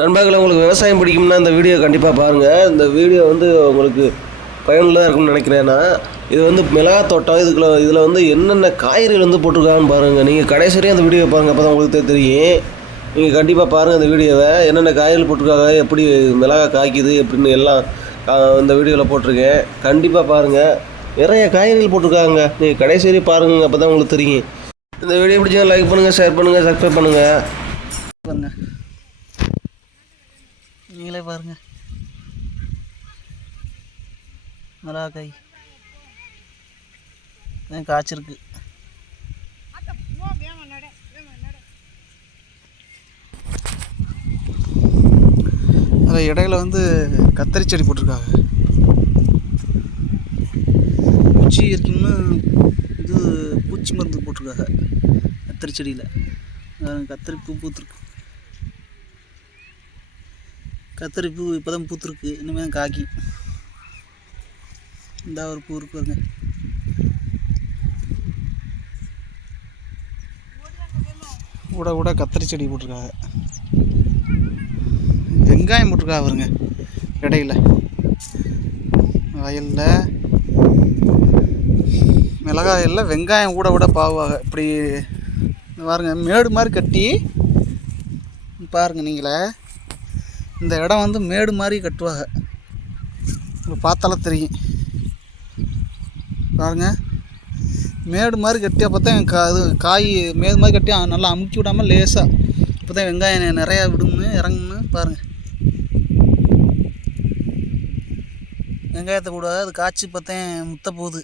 நண்பர்கள் உங்களுக்கு விவசாயம் பிடிக்கும்னா இந்த வீடியோ கண்டிப்பாக பாருங்கள் இந்த வீடியோ வந்து உங்களுக்கு பயனுள்ளதாக இருக்கும்னு நினைக்கிறேன்னா இது வந்து மிளகா தோட்டம். இதுக்குள்ள இதில் வந்து என்னென்ன காய்கறிகள் வந்து போட்டிருக்காங்கன்னு பாருங்கள் நீங்கள் கடைசி வரையும் அந்த வீடியோ பாருங்கள் அப்போ தான் உங்களுக்கு தெரியும். நீங்கள் கண்டிப்பாக பாருங்கள் அந்த வீடியோவை. என்னென்ன காய்கறிகள் போட்டிருக்காங்க எப்படி மிளகா காய்க்குது எப்படின்னு எல்லாம் இந்த வீடியோவில் போட்டிருக்கேன். கண்டிப்பாக பாருங்கள் நிறைய காய்கறிகள் போட்டிருக்காங்க. நீங்கள் கடைசி வரையும் பாருங்க அப்போ தான் உங்களுக்கு தெரியும். இந்த வீடியோ பிடிச்சா லைக் பண்ணுங்கள் ஷேர் பண்ணுங்கள் சப்ஸ்கிரைப் பண்ணுங்கள் பாருங்க. நீங்களே பாருங்க. மிளகாய் இதான் காய்ச்சிருக்கு அதில் இடையில வந்து கத்தரி செடி போட்டிருக்காங்க. பூச்சி இருக்குன்னா இது பூச்சி மருந்து போட்டிருக்காங்க கத்தரி செடியில். கத்தரி பூ பூத்துருக்கு. கத்தரி பூ இப்போ தான் பூத்துருக்கு. இனிமேல் தான் காக்கி. இந்த ஒரு பூ இருக்கு பாருங்க. கூட கூட கத்தரி செடி போட்டிருக்காங்க. வெங்காயம் போட்டிருக்கா பாருங்க. இடையில. வயலில். மிளகாயில் வெங்காயம் கூட கூட பாவாக இப்படி பாருங்கள் பாருங்க மேடு மாதிரி கட்டி பாருங்கள் நீங்களே. இந்த இடம் வந்து மேடு மாதிரி கட்டுவாங்க. உங்களுக்கு பார்த்தாலும் தெரியும். பாருங்க. மேடு மாதிரி கட்டி பார்த்தா கா இது காய் மேடு மாதிரி கட்டி நல்லா அமுக்கி விடாமல் லேசாக இப்போ தான் வெங்காயம் நிறையா விடும்னு இறங்குன்னு பாருங்கள் வெங்காயத்தை கூட அது காய்ச்சி பார்த்தேன் முத்த போகுது.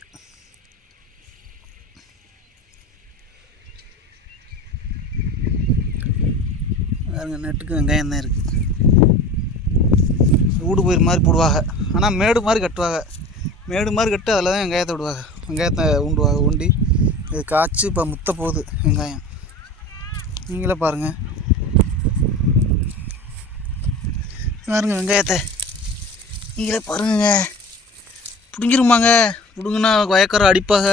பாருங்க நெட்டுக்கு வெங்காயம் தான் இருக்குது ஊடு பயிர் மாதிரி போடுவாங்க. ஆனால் மேடு மாதிரி கட்டுவாங்க. மேடு மாதிரி கட்டி அதில் தான் வெங்காயத்தை விடுவாங்க. வெங்காயத்தை உண்டுவாங்க உண்டி. இது காய்ச்சி இப்போ முத்த போகுது வெங்காயம். நீங்களே பாருங்கள் பாருங்கள் வெங்காயத்தை. நீங்களே பாருங்க பிடுங்கிருமாங்க. பிடுங்கினா வயக்காரம் அடிப்பாக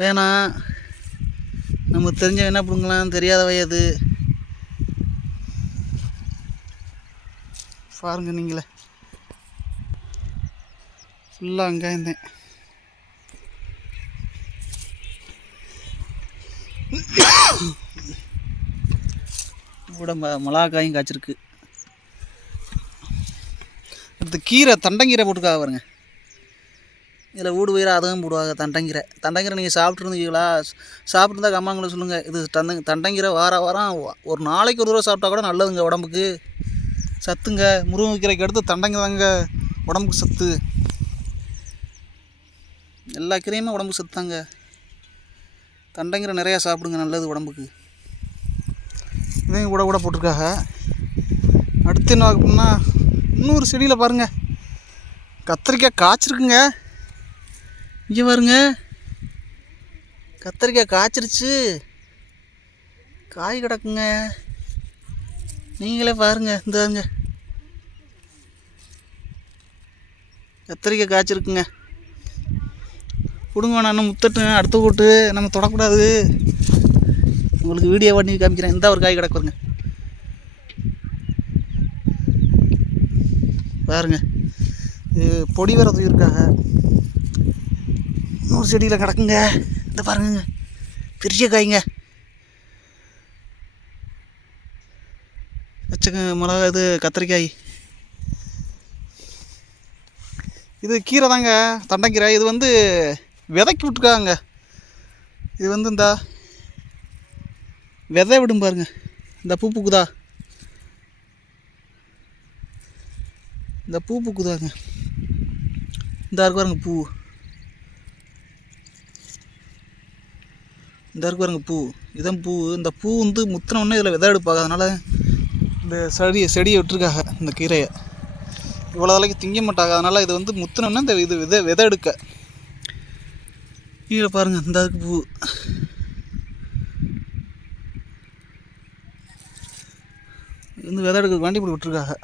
வேணாம். நம்ம தெரிஞ்ச வேணா பிடுங்கலாம் தெரியாத வயது பாருங்க நீங்களே. ஃபுல்லாக வெங்காயம் தான் கூட மிளகாயும் காய்ச்சிருக்கு. அடுத்து கீரை தண்டங்கீரை போட்டுக்காக பாருங்க. இதில் ஊடு பயிரை அதுவும் போடுவாங்க தண்டங்கீரை. தண்டங்கீரை நீங்கள் சாப்பிட்ருந்தீங்களா சாப்பிட்ருந்தா கம்மாங்களை சொல்லுங்கள் இது தண்ட தண்டங்கீரை வார வாரம் ஒரு நாளைக்கு ஒரு தடவை சாப்பிட்டா கூட நல்லதுங்க உடம்புக்கு. சத்துங்க. முருங்கைக்கீரைக்கு அடுத்து தண்டங்க தாங்க. உடம்புக்கு சத்து. எல்லா கீரையுமே உடம்புக்கு சத்தாங்க தண்டைங்கிற நிறையா சாப்பிடுங்க நல்லது உடம்புக்கு. இதையும் கூட கூட போட்டிருக்காங்க. அடுத்து என்ன பார்க்கணும்னா இன்னொரு செடியில் பாருங்கள் கத்திரிக்காய் காய்ச்சிருக்குங்க. இங்கே பாருங்க. கத்திரிக்காய் காய்ச்சிருச்சு. காய் கிடக்குங்க. நீங்களே பாருங்க இந்தாங்க. கத்திரிக்காய் காய்ச்சிருக்குங்க. கொடுங்க நான் இன்னும் முத்தட்டு அடுத்த கூட்டு நம்ம தொடக்கூடாது. உங்களுக்கு வீடியோ பண்ணி காமிக்கிறேன். இந்த ஒரு காய் கிடக்குறங்க பாருங்க. இது பொடி வர இருக்காங்க இன்னொரு செடியில் கிடக்குங்க. இந்த பாருங்க. பெரிய காய்ங்க. வச்சுக்க மிளகா இது கத்திரிக்காய். இது கீரை தாங்க தண்டைக்கீரை இது வந்து விதைக்கி விட்டுருக்காங்க. இது வந்து இந்த விதை விடும் பாருங்க. இந்த பூ பூக்குதா இந்த பூ பூக்குதாங்க இந்த இருக்கு பாருங்க பூ. இந்த இருக்கு பாருங்க பூ. இதான் பூ. இந்த பூ வந்து முத்தின உடனே இதில் விதை எடுப்பாங்க. அதனால் இந்த செடியை செடியை விட்டுருக்காங்க இந்த கீரையை. இவ்வளோ தலைக்கு திங்க மாட்டாங்க. அதனால் இது வந்து முத்தினோன்னா இந்த இது விதை விதை எடுக்க. கீழே பாருங்கள் இந்த அதுக்கு பூ. இது வந்து விதை எடுக்க வேண்டி இப்படி விட்டுருக்காங்க.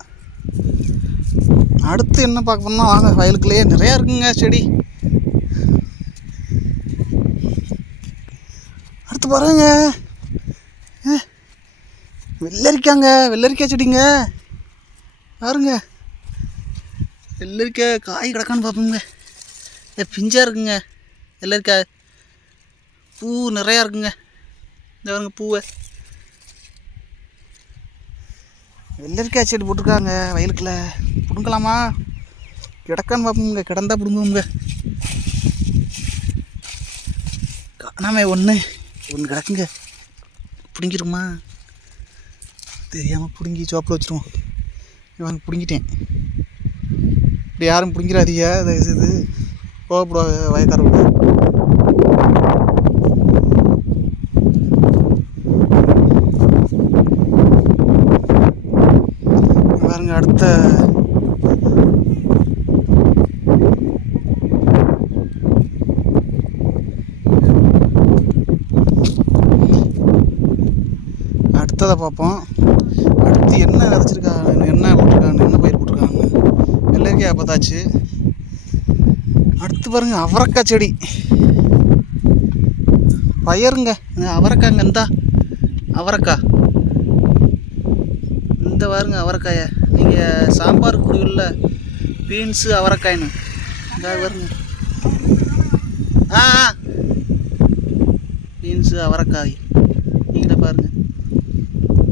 அடுத்து என்ன பார்க்க போனால் வாங்க வயலுக்குள்ளேயே நிறையா இருக்குங்க செடி. அடுத்து பாருங்க. வெள்ளரிக்காங்க வெள்ளரிக்காய் செடிங்க. பாருங்க. வெள்ளரிக்காய் காய் கிடக்கான்னு பார்ப்போங்க ஏ பிஞ்சாக இருக்குங்க. வெள்ளரிக்காய். பூ நிறையா இருக்குங்க. இந்த பாருங்க பூவை. வெள்ளரிக்காய் செடி போட்டிருக்காங்க வயலுக்கில். பிடுங்கலாமா? கிடக்கான்னு பார்ப்போங்க கிடந்தா பிடுங்குவோங்க காணாமே ஒன்று ஒன்று கிடக்குங்க. பிடுங்கிருமா தெரியாமல் பிடுங்கி சோப்பில் வச்சுருவோம். இவன் பிடுங்கிட்டேன். இப்படி யாரும் பிடிங்கிறாதீங்க. தயவு செய்து கோவப்படுவாங்க வயக்காரவங்க. பாருங்க அடுத்த. அடுத்ததை பார்ப்போம் அடுத்து என்ன விதைச்சிருக்காங்க என்ன போட்டிருக்காங்க என்ன பயிர் போட்டிருக்காங்க வெள்ளரிக்காய் பார்த்தாச்சு. அடுத்து பாருங்க அவரைக்காய் செடி. பயருங்க இந்த அவரைக்காய்ங்க இந்தா அவரைக்காய். இந்த பாருங்க அவரைக்காயை. நீங்கள் சாம்பார் குடிவில் பீன்ஸு அவரைக்காய்னு. இந்த பாருங்க. ஆ ஆ. பீன்ஸு அவரைக்காய். நீங்களே பாருங்க.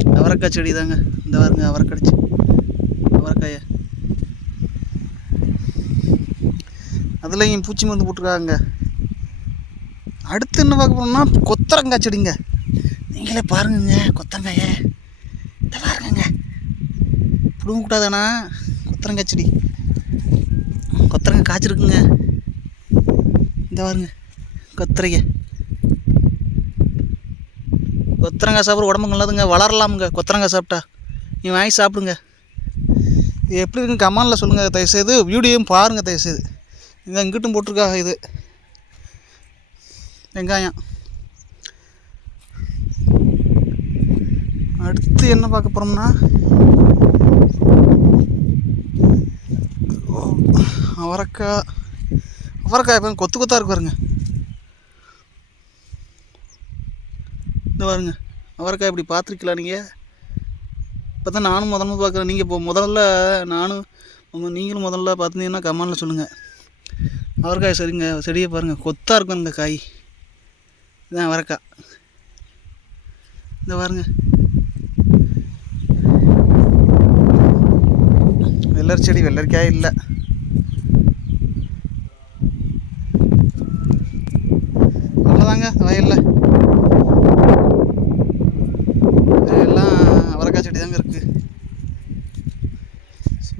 அவரைக்காய் செடி தாங்க இந்த பாருங்க அவரைக்காய் செடி அவரைக்காயை. அதுலேயும் பூச்சி மருந்து போட்டிருக்காங்க. அடுத்து என்ன பார்க்க போனோம்னா கொத்தரங்காய் செடிங்க. நீங்களே பாருங்கங்க கொத்தரங்காய. இதை பாருங்கங்க. பிடுங்க கூடாதானா கொத்தரங்காய் செடி. கொத்தரங்காய் காய்ச்சிருக்குங்க. இந்த பாருங்க கொத்தரைங்க கொத்தரங்காய் சாப்பிட்ற உடம்புக்கு நல்லதுங்க. வளரலாமுங்க கொத்தரங்காய் சாப்பிட்டா. நீ வாங்கி சாப்பிடுங்க. இது எப்படி இருக்குன்னு கமானில் சொல்லுங்கள் தயவுசெய்து வீடியோவும் பாருங்கள் தயவுசெய்து. இந்த இங்கிட்டும் போட்டிருக்காங்க இது. வெங்காயம். அடுத்து என்ன பார்க்க போகிறோம்னா அவரைக்காய். அவரைக்காய் இப்போ கொத்து கொத்தாக இருக்கு பாருங்க. இந்த பாருங்க அவரைக்காய் இப்படி பார்த்துருக்கலாம் நீங்கள் இப்போ தான் நானும் முதல்ல பார்க்குறேன். நீங்கள் இப்போ முதல்ல நானும் நீங்களும் முதல்ல பார்த்துருந்தீங்கன்னா கமெண்டில் சொல்லுங்கள் அவரைக்காய் சரிங்க செடியை பாருங்கள் கொத்தாக இருக்கும் இந்த காய். இதான் அவரைக்காய். இந்த பாருங்க. வெள்ளரி செடி வெள்ளரிக்காய் இல்லை. அவ்வளோதாங்க வயலில் எல்லாம் அவரைக்காய் செடி தாங்க இருக்குது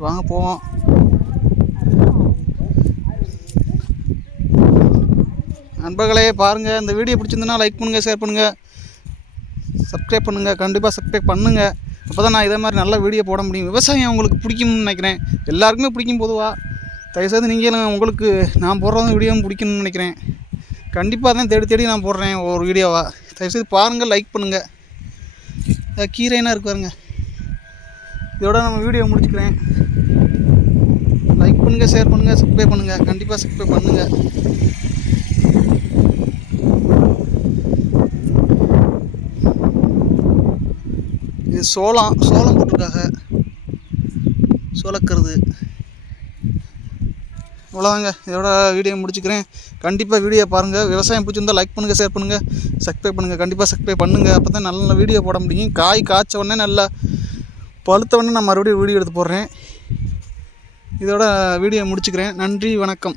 வாங்க போவோம். நண்பர்களே பாருங்கள் இந்த வீடியோ பிடிச்சிருந்தனா லைக் பண்ணுங்கள் ஷேர் பண்ணுங்கள் சப்ஸ்கிரைப் பண்ணுங்கள் கண்டிப்பாக சப்ஸ்கிரைப் பண்ணுங்கள் அப்போ தான் நான் இதே மாதிரி நல்ல வீடியோ போட முடியும். விவசாயம் உங்களுக்கு பிடிக்கும்னு நினைக்கிறேன். எல்லாருக்குமே பிடிக்கும் பொதுவாக தயவுசெய்து நீங்களும் உங்களுக்கு நான் போடுற வீடியோவும் பிடிக்கும்னு நினைக்கிறேன். கண்டிப்பாக தான் தேடி தேடி நான் போடுறேன் ஒரு வீடியோவாக தயவுசெய்து பாருங்கள் லைக் பண்ணுங்கள் கீரைனா இருக்கு பாருங்கள் இதோட நம்ம வீடியோ முடிச்சுக்கிறேன். லைக் பண்ணுங்கள் ஷேர் பண்ணுங்கள் சப்ஸ்கிரைப் பண்ணுங்கள் கண்டிப்பாக சப்ஸ்கிரைப் பண்ணுங்கள் இது சோளம் சோளம் போட்டிருக்காங்க. சோளக்கருது. இவ்வளோதாங்க இதோட வீடியோ முடிச்சுக்கிறேன். கண்டிப்பாக வீடியோ பாருங்கள் விவசாயம் பிடிச்சிருந்தா லைக் பண்ணுங்கள் ஷேர் பண்ணுங்கள் சப்ஸ்கிரைப் பண்ணுங்கள் கண்டிப்பாக சப்ஸ்கிரைப் பண்ணுங்கள் அப்போ தான் நல்ல நல்ல வீடியோ போட முடியும். காய் காய்ச்ச உடனே நல்லா பழுத்த உடனே நான் மறுபடியும் வீடியோ எடுத்து போடுறேன். இதோட வீடியோ முடிச்சுக்கிறேன். நன்றி வணக்கம்.